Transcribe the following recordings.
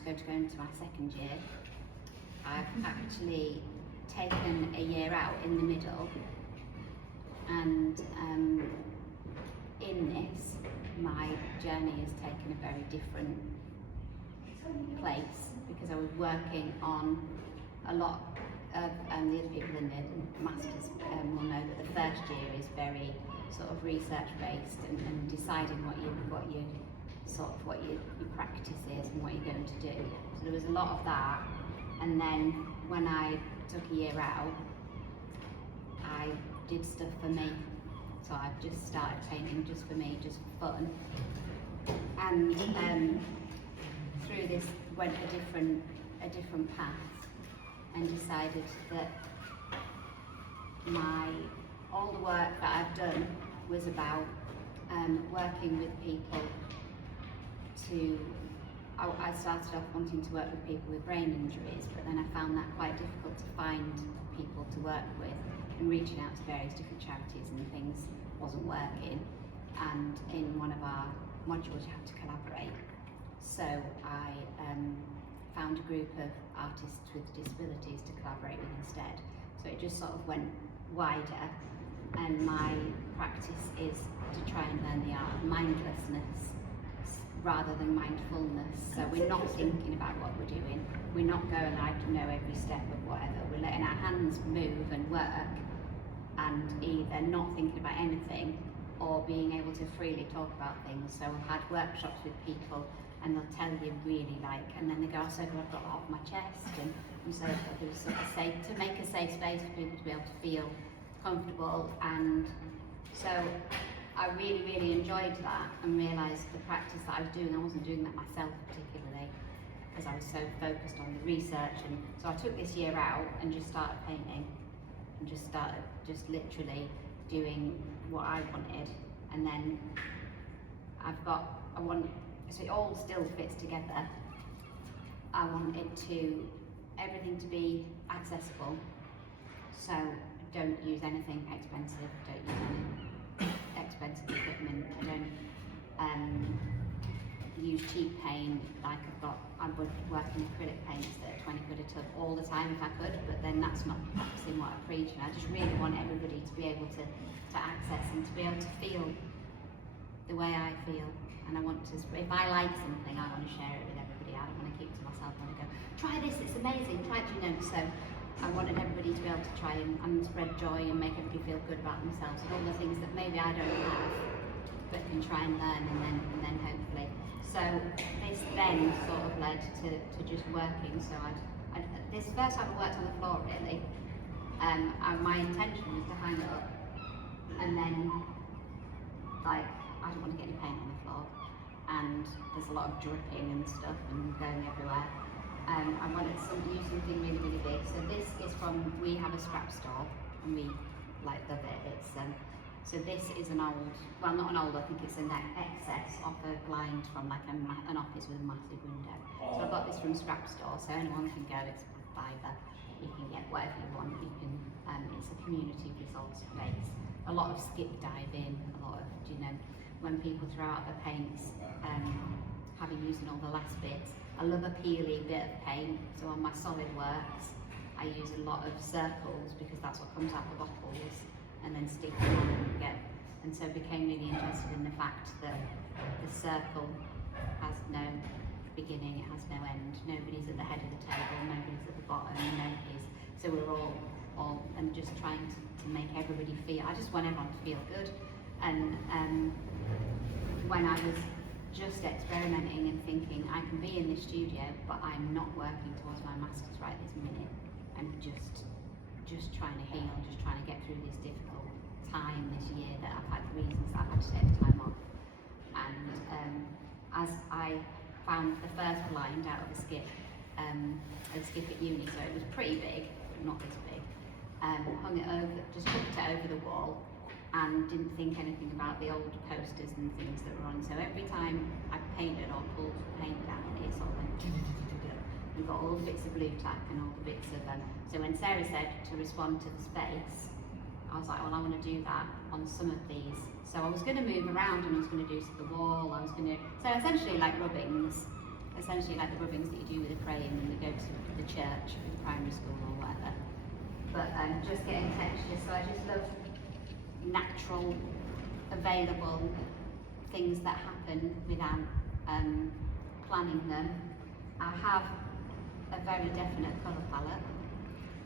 going to go into my second year. I've actually taken a year out in the middle, and in this, my journey has taken a very different place, because I was working on a lot of the other people in the masters will know that the first year is very sort of research based and deciding what your practice is and what you're going to do. So there was a lot of that, and then when I took a year out, I did stuff for me. So I just started painting just for me, just for fun, and through this went a different path, and decided that all the work that I've done was about working with people I started off wanting to work with people with brain injuries, but then I found that quite difficult to find people to work with, and reaching out to various different charities and things wasn't working, and in one of our modules you have to collaborate. So I found a group of artists with disabilities to collaborate with instead. So it just sort of went wider, and my practice is to try and learn the art of mindlessness rather than mindfulness. So we're not thinking about what we're doing. We're not going like to know every step of whatever. We're letting our hands move and work, and either not thinking about anything or being able to freely talk about things. So I've had workshops with people, and they'll tell you really and then they go, so I've got that off my chest, and so there was sort of to make a safe space for people to be able to feel comfortable. And so I really enjoyed that, and realised the practice that I was doing, I wasn't doing that myself particularly, because I was so focused on the research. And so I took this year out and just started painting, and just literally doing what I wanted. And then so it all still fits together. I wanted everything to be accessible, so don't use anything expensive, don't use any expensive equipment, don't use cheap paint. Like I would work in acrylic paints that are 20 quid a tub all the time if I could, but then that's not practicing what I preach. And I just really want everybody to be able to access and to be able to feel the way I feel. And I want to, if I like something, I want to share it with everybody. I don't want to keep it to myself. I want to go, try this, it's amazing, try it, So I wanted everybody to be able to try and spread joy and make everybody feel good about themselves, and all the things that maybe I don't have, but can try and learn, and then hopefully. So this then sort of led to just working. So this first time I worked on the floor really, my intention was to hang it up, and then I don't want to get any paint on the floor, and there's a lot of dripping and stuff and going everywhere. I wanted to use something really big. So this is we have a scrap store, and we love it. It's so this is an old, well not an old, I think it's an excess of a blind from like an office with a massive window. So I got this from scrap store, so anyone can go. It's fibre. You can get whatever you want. You can. It's a community resource space. A lot of skip diving. A lot of when people throw out their paints, having using all the last bits. I love a peely bit of paint, so on my SolidWorks I use a lot of circles, because that's what comes out the bottles, and then stick them on and so became really interested in the fact that the circle has no beginning, it has no end. Nobody's at the head of the table, nobody's at the bottom, so we're all and just trying to make everybody feel, I just want everyone to feel good. And when I was just experimenting and thinking, I can be in this studio, but I'm not working towards my masters right this minute. I'm just trying to heal, just trying to get through this difficult time this year that I've had reasons that I've had to take the time off. And as I found the first blind out of a skip at uni, so it was pretty big, but not this big. Hung it over, just hooked it over the wall, and didn't think anything about the old posters and things that were on. So every time I painted or pulled paint down, it sort of went and got all the bits of blue tack and all the bits of so when Sarah said to respond to the space, I was like, well, I want to do that on some of these. So I was going to move around, and I was going to do the wall, so essentially like rubbings, essentially like the rubbings that you do with a crayon when you go to the church, the primary school or whatever. But just getting texture, so I just love natural, available things that happen without planning them. I have a very definite colour palette.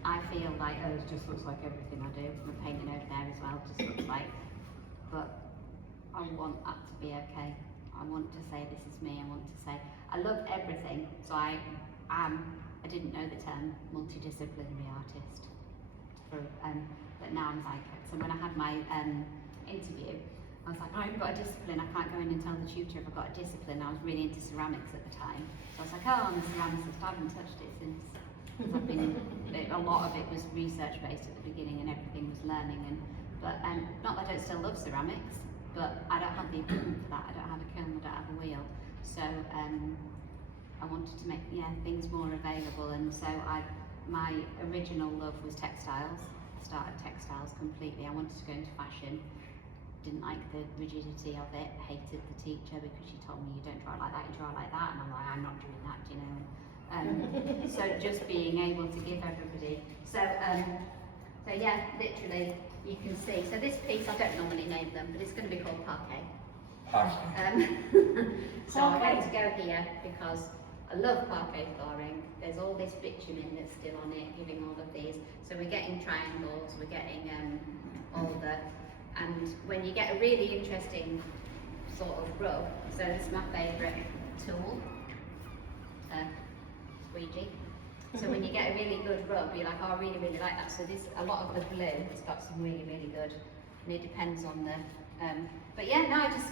I feel like, oh, it just looks like everything I do. My painting over there as well just looks like, but I want that to be okay. I want to say this is me. I want to say I love everything. So I didn't know the term multidisciplinary artist, but now I'm like, so when I had my interview, I was like, I haven't got a discipline. I can't go in and tell the tutor if I've got a discipline. I was really into ceramics at the time, so I was like, oh, I'm a ceramicist. I haven't touched it since. I've been, a lot of it was research based at the beginning, and everything was learning. But not that I don't still love ceramics, but I don't have the equipment for that. I don't have a kiln, I don't have a wheel. So I wanted to make things more available, and so my original love was textiles. I started textiles completely. I wanted to go into fashion. Didn't like the rigidity of it. Hated the teacher because she told me you don't draw like that, you draw like that, and I'm like, I'm not doing that, you know. So just being able to give everybody. So yeah, literally. You can see, so this piece, I don't normally name them, but it's going to be called parquet. So I'm going to go here because I love parquet flooring. There's all this bitumen that's still on it, giving all of these. So we're getting triangles, we're getting all the, and when you get a really interesting sort of rub, so this is my favourite tool, squeegee. So when you get a really good rub, you're like, oh, I really, really like that. So this, a lot of the blue has got some really, really good, and it depends on the, but yeah, no, I just,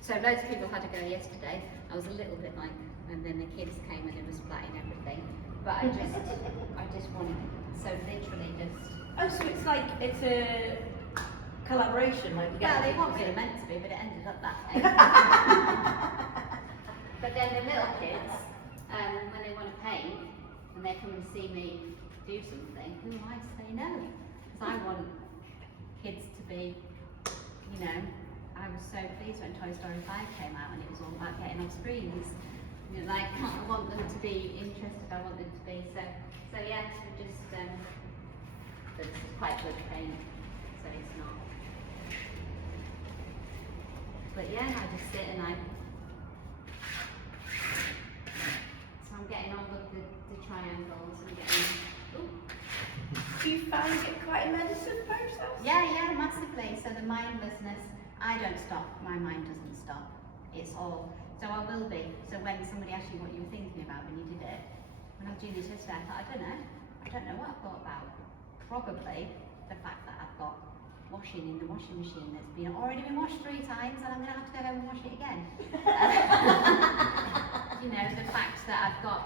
so loads of people had to go yesterday. I was a little bit like, and then the kids came and they were splatting everything. But I just wanted, so literally just. Oh, so it's like, it's a collaboration, like you get. Well, it wasn't really meant to be, but it ended up that way. But then the little kids, when they want to paint, and they come and see me do something, who am I to say no? Because I want kids to be, you know, I was so pleased when Toy Story 5 came out and it was all about getting on screens. You know, like, I want them to be interested, I want them to be, so yes, we're just, but this is quite good paint, so it's not. But yeah, I just sit and so I'm getting all of the triangles and getting. Ooh. Do you find it quite a meditative process? Yeah, massively. So the mindlessness, I don't stop, my mind doesn't stop. It's all, so I will be. So when somebody asked you what you were thinking about when you did it, when I was doing this yesterday, I thought, I don't know what I thought about. Probably the fact that I've got washing in the washing machine that's already been washed 3 times and I'm going to have to go home and wash it again. You know, the fact that I've got,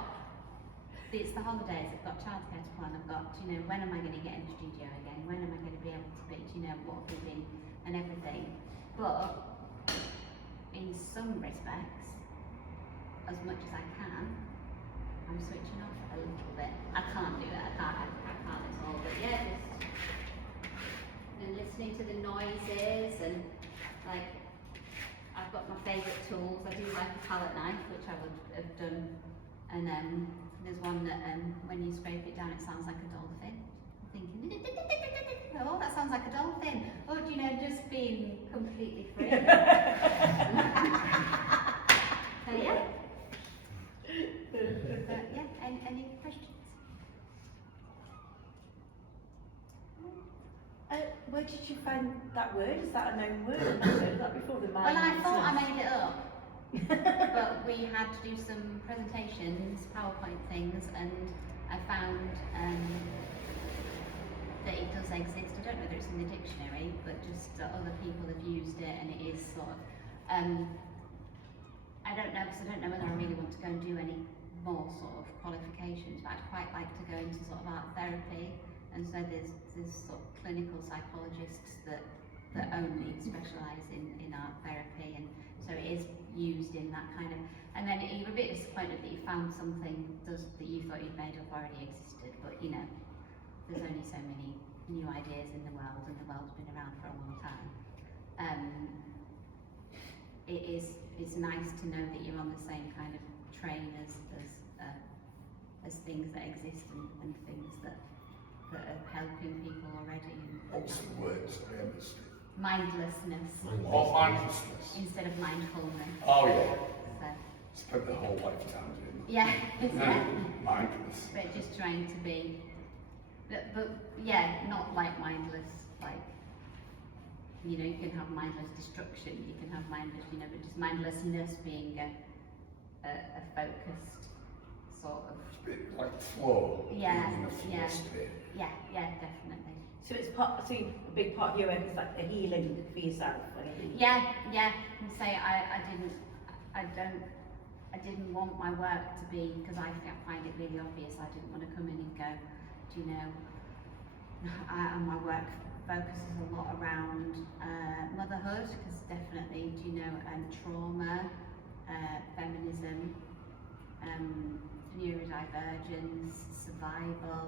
it's the holidays, I've got childcare to plan, I've got, you know, when am I going to get in the studio again, when am I going to be able to be, you know, what have we been, and everything. But in some respects, as much as I can, I'm switching off a little bit. I can't do it, I can't at all, but yeah, just and listening to the noises, and like, I've got my favourite tools. I do like a palette knife, which I would have done, and there's one that when you scrape it down it sounds like a dolphin. I'm thinking, oh, that sounds like a dolphin. Oh, do you know, just being completely free. So yeah. But yeah, any questions? Where did you find that word? Is that a known word? Have you heard that before? The mind. Well, I thought I made it up. But we had to do some presentations, PowerPoint things, and I found that it does exist. I don't know whether it's in the dictionary, but just other people have used it, and it is sort of, I don't know, because I don't know whether I really want to go and do any more sort of qualifications, but I'd quite like to go into sort of art therapy, and so there's sort of clinical psychologists that only specialise in art therapy, and so it is used in that kind of, and then you were a bit disappointed that you found something that you thought you'd made up already existed, but you know, there's only so many new ideas in the world, and the world's been around for a long time. It's nice to know that you're on the same kind of train as things that exist and things that are helping people already. What's the word? Sorry, I missed it. Mindlessness Oh, mindlessness. instead of mindfulness. Oh, yeah. So, Spent the whole lifetime doing yeah, that. Mindless. but just trying to be, but yeah, not like mindless, like, you know, you can have mindless destruction, you can have mindless, you know, but just mindlessness being a focused sort of, It's a bit like flow. Yeah, Being in a flow yeah. state. yeah, definitely. So it's part, so a big part of your work is like the healing for yourself. Yeah, and say I didn't want my work to be, because I find it really obvious, I didn't want to come in and go, do you know, and my work focuses a lot around motherhood, because definitely, do you know, trauma, feminism, neurodivergence, survival,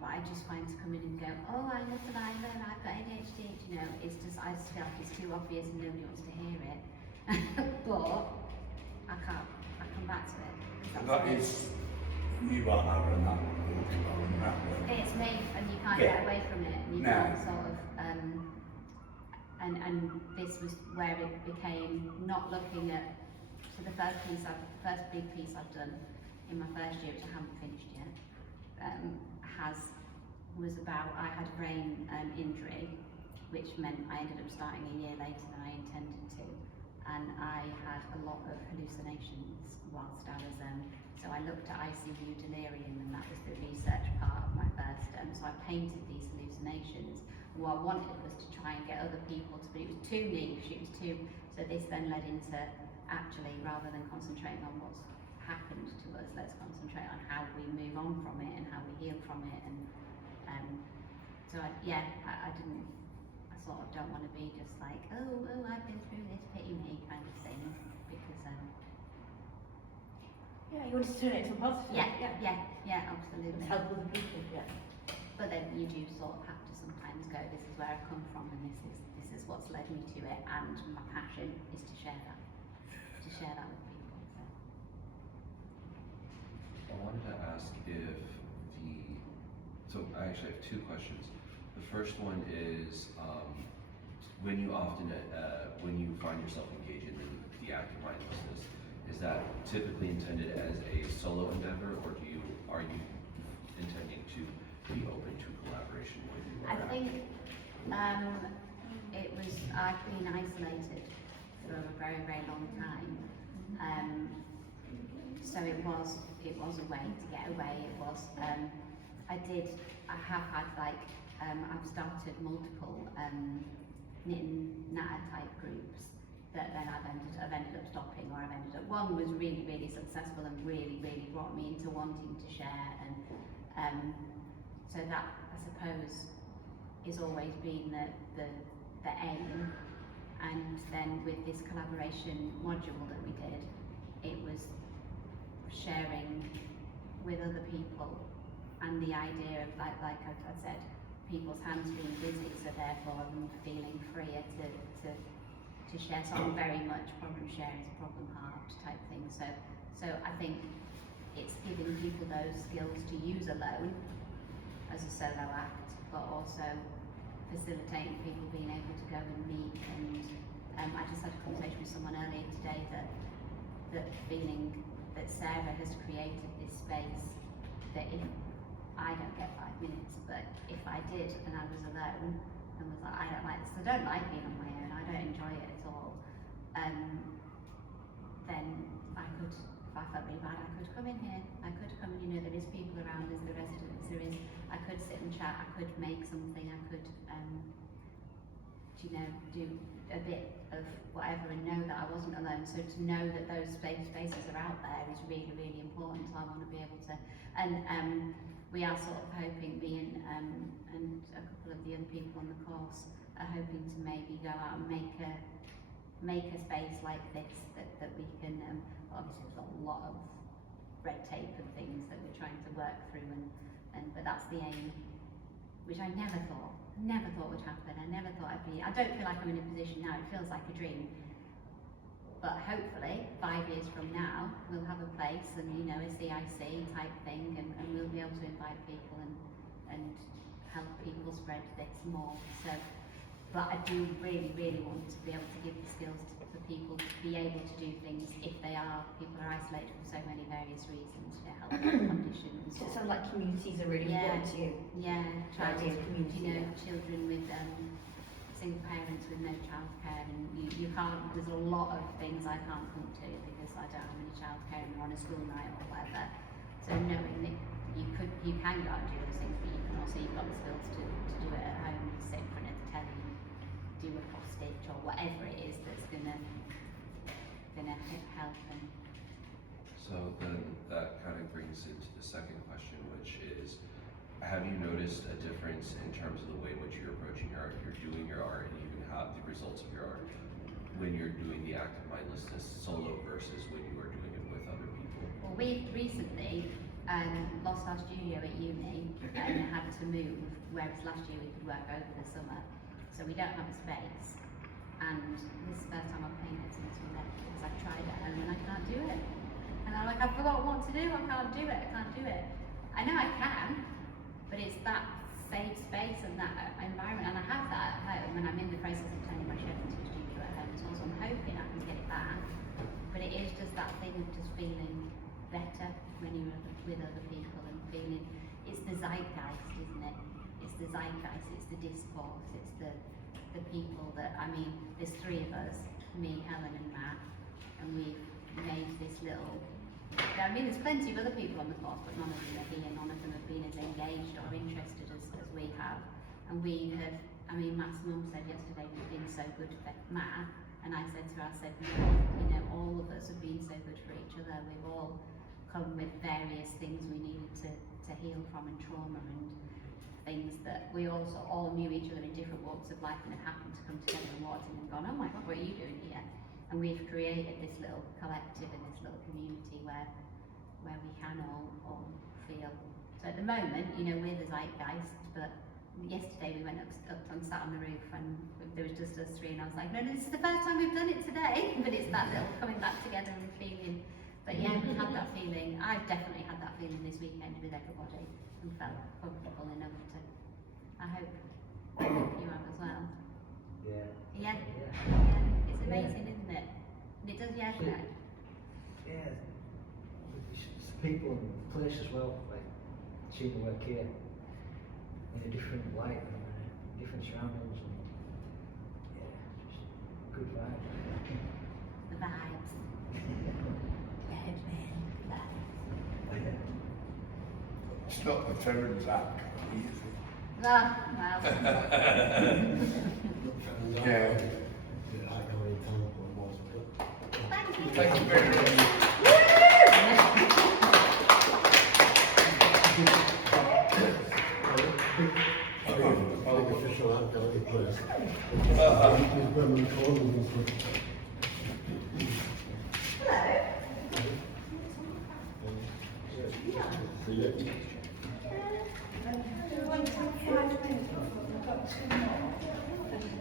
but I just find to come in and go, oh, I'm a survivor and I've got ADHD, you know, it's just, I just feel like it's too obvious and nobody wants to hear it. But I come back to it. And that is, you are having that, It's me, and you can't Yeah. get away from it, and you No. can't sort of, and this was where it became not looking at, so the first big piece I've done in my first year, which I haven't finished yet, was about, I had a brain injury, which meant I ended up starting a year later than I intended to, and I had a lot of hallucinations whilst I was, so I looked at ICU delirium, and that was the research part of my first, so I painted these hallucinations. What I wanted was to try and get other people to, but it was too niche, it was too, so this then led into, actually, rather than concentrating on what's happened to us, let's concentrate on how we move on from it and how we heal from it, and so I didn't, I sort of don't want to be just like, oh, I've been through this, pity me kind of thing, because Yeah, you want to turn it into a positive. yeah, absolutely. And help other people, yeah. But then you do sort of have to sometimes go, this is where I've come from, and this is what's led me to it, and my passion is to share that with people. I wanted to ask if so I actually have two questions. The first one is, when you find yourself engaging in the act of mindlessness, is that typically intended as a solo endeavor, or are you intending to be open to collaboration with you? I think I've been isolated for a very, very long time. So it was a way to get away. It was, I have had I've started multiple knitting natter type groups that then I've ended up stopping, or one was really, really successful and really, really brought me into wanting to share, and so that, I suppose, is always been the aim. And then with this collaboration module that we did, it was sharing with other people, and the idea of like I said, people's hands being busy, so therefore I'm feeling freer to share. So I'm very much problem sharing is a problem halved type thing. So I think it's giving people those skills to use alone as a solo act, but also facilitating people being able to go and meet. And I just had a conversation with someone earlier today that feeling that Sarah has created this space that if I don't get 5 minutes, but if I did and I was alone and was like, I don't like this, I don't like being on my own, I don't enjoy it at all, then I could, if I felt really bad, I could come in here, I could come, you know, there is people around us, the residents, I could sit and chat, I could make something, I could, you know, do a bit of whatever and know that I wasn't alone. So to know that those spaces are out there is really, really important. So I want to be able to, and we are sort of hoping, me and a couple of the other people on the course are hoping to maybe go out and make a space like this that we can, obviously there's a lot of red tape and things that we're trying to work through, but that's the aim, which I never thought would happen. I never thought I don't feel like I'm in a position now, it feels like a dream, but hopefully 5 years from now we'll have a place and a CIC type thing, and we'll be able to invite people and help people spread this more. So, but I do really want to be able to give the skills for people to be able to do things if people are isolated for so many various reasons, health conditions. So it sounds like communities are really important to you. Yeah, Idea of community. children with single parents with no childcare, and you can't. There's a lot of things I can't come to because I don't have any childcare and we're on a school night or whatever. So knowing that you can go out and do those things, but you can also, you've got the skills to do it at home, sit in front of the telly, do a cross stitch or whatever it is that's gonna help them. So then that kind of brings into the second question, which is, have you noticed a difference in terms of the way in which you're approaching your art, you're doing your art, and even how the results of your art when you're doing the active mindlessness solo versus when you are doing it with other people? Well, we recently lost our studio at uni and had to move, whereas last year we could work over the summer. So we don't have a space. And this is the first time I've painted since we left because I've tried at home and I can't do it. And I'm like, I've forgotten what to do, I can't do it. I know I can, but it's that safe space and that environment, and I have that at home, and I'm in the process of turning my chef into a studio at home as well, so I'm hoping I can get it back. But it is just that thing of just feeling better when you're with other people and feeling, it's the zeitgeist, isn't it? It's the zeitgeist, it's the discourse, it's the people that, there's three of us, me, Helen and Matt, and we've made this little, there's plenty of other people on the course, but none of them are here, none of them have been as engaged or interested as we have. And we have, Matt's mum said yesterday we've been so good for Matt, and I said to her, all of us have been so good for each other. We've all come with various things we needed to heal from, and trauma and things that we also all knew each other in different walks of life and have happened to come together and walked in and gone, oh my God, what are you doing here? And we've created this little collective and this little community where we can all feel. So at the moment, we're the zeitgeist, but yesterday we went up and sat on the roof and there was just us three, and I was like, no, this is the first time we've done it today. But it's that little coming back together and feeling. But yeah, we had that feeling. I've definitely had that feeling this weekend with everybody and felt comfortable enough to, I hope you have as well. Yeah. It's amazing, isn't it? And it does, yeah. Yeah, it's the people and the place as well, like seeing the work here in a different light and different surroundings, and just good vibes. The vibes. It's not the Terrans Act, easy. Ah, well. Yeah. Thank you. Thank you very much. Official account place. When we call them,